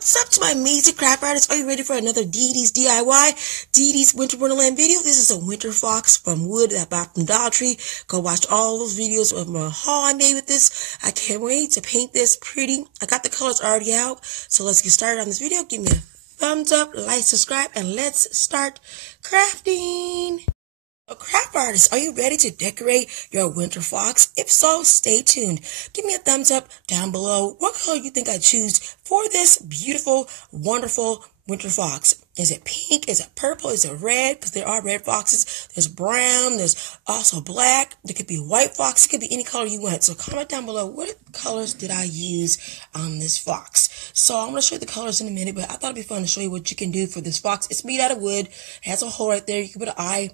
What's up to my amazing craft artists? Are you ready for another Dee Dee's DIY? Dee Dee's Winter Wonderland video. This is a winter fox from wood that I bought from Dollar Tree. Go watch all those videos of my haul I made with this. I can't wait to paint this pretty. I got the colors already out. So let's get started on this video. Give me a thumbs up, like, subscribe, and let's start crafting. Craft artists, are you ready to decorate your winter fox? If so, stay tuned. Give me a thumbs up down below. What color you think I choose for this beautiful, wonderful winter fox? Is it pink? Is it purple? Is it red? Because there are red foxes. There's brown. There's also black. There could be white fox. It could be any color you want. So comment down below, what colors did I use on this fox? So I'm going to show you the colors in a minute, but I thought it'd be fun to show you what you can do for this fox. It's made out of wood. It has a hole right there. You can put an eye,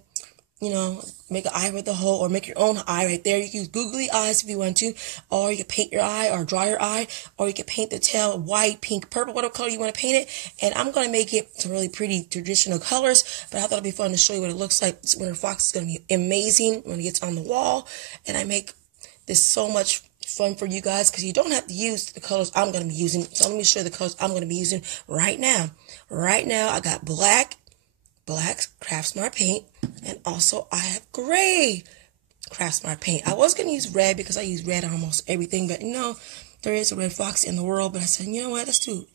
you know, make an eye with the hole, or make your own eye right there. You can use googly eyes if you want to, or you can paint your eye or draw your eye, or you can paint the tail white, pink, purple, whatever color you want to paint it. And I'm going to make it some really pretty traditional colors, but I thought it'd be fun to show you what it looks like. This winter fox is going to be amazing when it gets on the wall, and I make this so much fun for you guys because you don't have to use the colors I'm going to be using. So let me show you the colors I'm going to be using right now. Right now, I got black Craft Smart paint, and also I have gray Craft Smart paint. I was going to use red because I use red on almost everything, but you know, there is a red fox in the world, but I said, you know what, let's do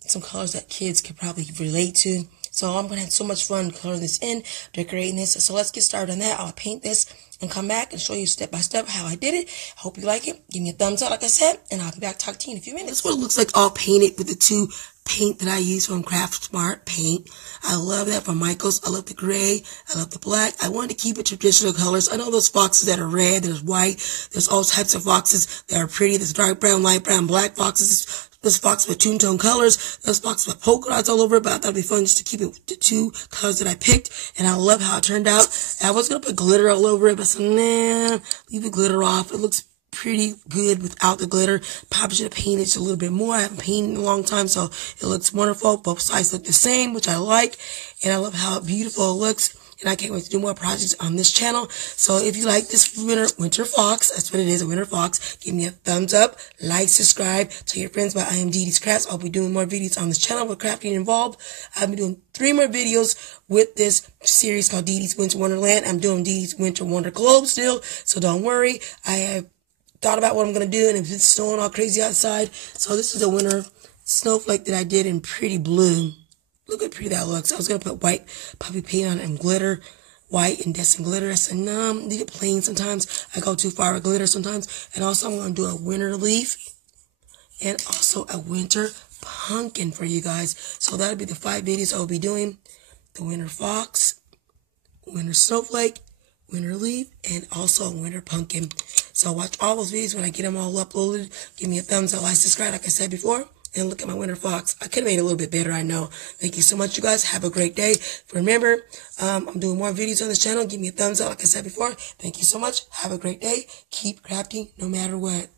some colors that kids could probably relate to. So I'm going to have so much fun coloring this in, decorating this. So let's get started on that. I'll paint this and come back and show you step by step how I did it. I hope you like it. Give me a thumbs up, like I said, and I'll be back talking to you in a few minutes. This is what it looks like all painted with the two paint that I use from Craft Smart Paint. I love that from Michaels. I love the gray. I love the black. I wanted to keep it traditional colors. I know those foxes that are red, there's white, there's all types of foxes that are pretty. There's dark brown, light brown, black foxes. There's fox with two-tone colors. There's fox with polka dots all over it, but I thought it'd be fun just to keep it with the two colors that I picked, and I love how it turned out. I was going to put glitter all over it, but I said, nah, leave the glitter off. It looks pretty good without the glitter. Probably should have painted just a little bit more. I haven't painted in a long time, so it looks wonderful. Both sides look the same, which I like, and I love how beautiful it looks. And I can't wait to do more projects on this channel. So if you like this winter fox, that's what it is, a winter fox, give me a thumbs up, like, subscribe, tell your friends about I am Dee Dee's Crafts. I'll be doing more videos on this channel with crafting involved. I'll be doing 3 more videos with this series called Dee Dee's Winter Wonderland. I'm doing Dee Dee's Winter Wonder Globe still, so don't worry. I have thought about what I'm going to do, and if it's snowing all crazy outside. So this is a winter snowflake that I did in pretty blue. Look how pretty that looks. I was going to put white puppy paint on it and glitter, white incandescent glitter. I said, no, leave it plain sometimes. I go too far with glitter sometimes. And also I'm going to do a winter leaf and also a winter pumpkin for you guys. So that'll be the 5 videos I'll be doing. The winter fox, winter snowflake, winter leaf, and also a winter pumpkin. So watch all those videos when I get them all uploaded. Give me a thumbs up, like, subscribe, like I said before. And look at my winter fox. I could have made it a little bit better, I know. Thank you so much, you guys. Have a great day. Remember, I'm doing more videos on this channel. Give me a thumbs up, like I said before. Thank you so much. Have a great day. Keep crafting no matter what.